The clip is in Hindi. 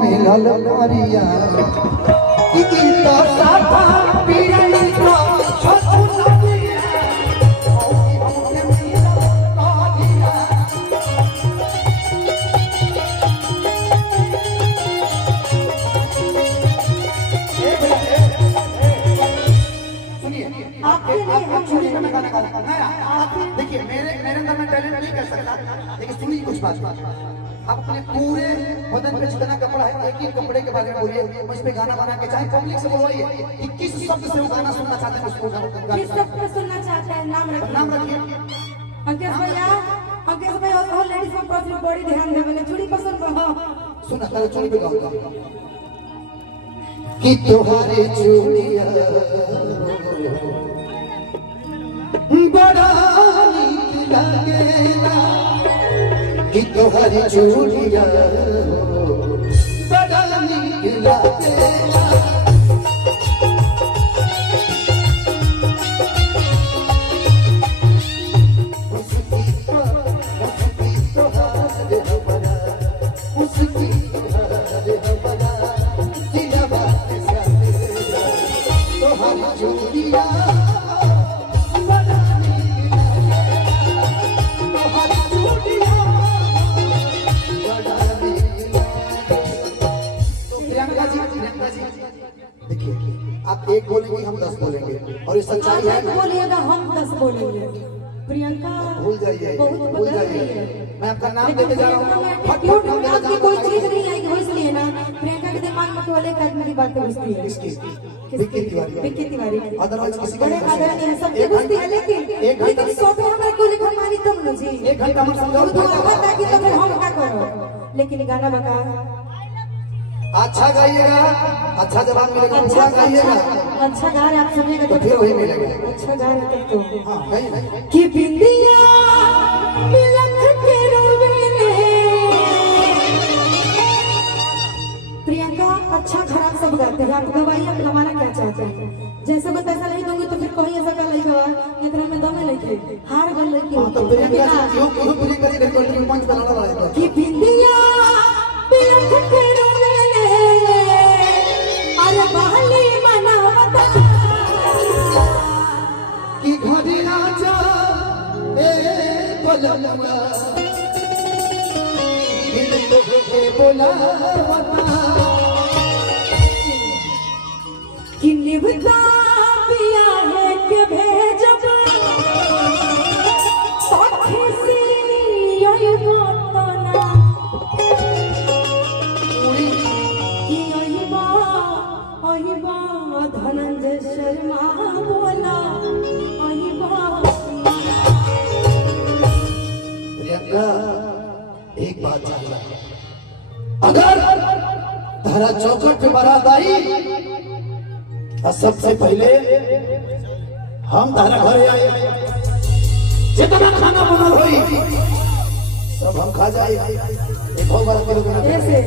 मिलल करिया कि तो साथा पिरई को छछुनिया हमके मिलल करिया सुनिए आप चोरी का गाना गाना देखिए मेरे अंदर में टैलेंट नहीं कर सकता लेकिन सुनिए कुछ बात आप अपने पूरे बदन पे जितना कपड़ा है एक ही कपड़े के बारे में बोलिए मुझ पे गाना बना के चाहे पब्लिक से बोलवाइए कि किस शब्द से वो गाना सुनना चाहते हैं उसको किस शब्द पे सुनना चाहते हैं नाम रखिए अंकेश भैया और लेडीज को प्रति बड़ी ध्यान देवे चूड़ी पसंद हो सुना तारे चूड़ी पे गाओ कि तुम्हारे चूड़िया बड़ा नीक लगेला कि तोहरी चूड़िया बड़ा नीक लगेला उसकी हमारा दिलवा के साथ तोहरी चूड़िया आप एक बोलेंगे हम 10 बोलेंगे और ये सच्चाई है बोलिएगा हम 10 बोलेंगे प्रियंका भूल जाइए भूल जाइए मैं आपका नाम देते जा रहा हूँ फटफट नाम देते जा रहा हूँ कोई चीज नहीं आएगी इसलिए ना प्रियंका के दिमाग में केवल एक आदमी की बात घुसती है किसकी विक्की तिवारी अदरवाइज किसी बड़े आदरणीय है सबके घुसती है लेकिन सो पे हमरा क्यों लिखा मानी तुम लोग जी 1 घंटा हम समझाओ तो बता कि तो फिर हम क्या करो लेकिन गाना बता अच्छा गाइएगा अच्छा जवाब मिलेगा अच्छा गाइएगा अच्छा गा रहे आप सुनिएगा तो फिर वही मिलेगा अच्छा गा रहे तब तो हां गाइए कि बिंदिया मिलक के रोवे प्रियंका अच्छा खराब सब गाते हैं आप गवाइए आप हमारा क्या चाहते हैं जैसे मैं पैसा नहीं दूंगी तो फिर कोई ऐसा कर लेगा इतना में दम लेके हार गल लेके तो प्रियंका जो प्रियंका जी रिकॉर्डिंग में 5 बनाना वाला कि बिंदिया मिलक के रोवे अरे बहली मनावता कि घड़ी राजा ए बोलवा दिल तो बोलावता कि निभता पिया है के भेजब सखी सी यही बातना धनंजय शर्मा बोला प्रियंका एक बात जान अगर तारा चौखट पे बारात आई तो सबसे पहले हम तारा घरे आए जितना खाना बनल होई सब हम खा जाए एक बड़ा किलो ऐसे